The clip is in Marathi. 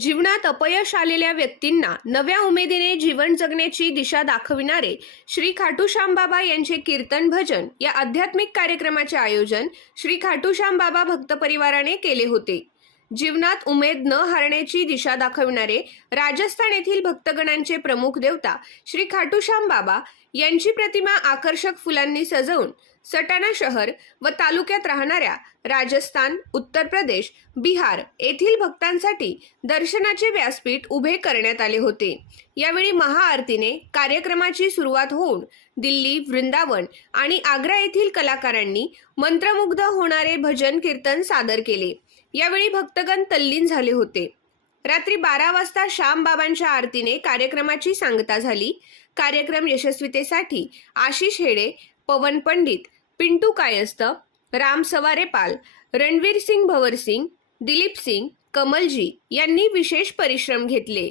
जीवनात अपयश आलेल्या व्यक्तींना नव्या उमेदीने जीवन जगण्याची दिशा दाखविणारे श्री खाटूश्यामबाबा यांचे कीर्तन भजन या आध्यात्मिक कार्यक्रमाचे आयोजन श्री खाटूश्यामबाबा भक्त परिवाराने केले होते. जीवनात उमेद न हारण्याची दिशा दाखविणारे राजस्थान येथील भक्तगणांचे प्रमुख देवता श्री खाटूश्याम बाबा यांची प्रतिमा आकर्षक फुलांनी सजवून सटाणा शहर व तालुक्यात राहणाऱ्या राजस्थान उत्तर प्रदेश बिहार येथील भक्तांसाठी दर्शनाचे व्यासपीठ उभे करण्यात आले होते. यावेळी महाआरतीने कार्यक्रमाची सुरुवात होऊन दिल्ली वृंदावन आणि आग्रा येथील कलाकारांनी मंत्रमुग्ध होणारे भजन कीर्तन सादर केले. यावेळी भक्तगण तल्लीन झाले होते. रात्री बारा वाजता श्याम बाबांच्या आरतीने कार्यक्रमाची सांगता झाली. कार्यक्रम यशस्वीतेसाठी आशिष हेडे पवन पंडित पिंटू कायस्थ राम सवारेपाल रणवीर सिंग भवर सिंग दिलीप सिंग कमलजी यांनी विशेष परिश्रम घेतले.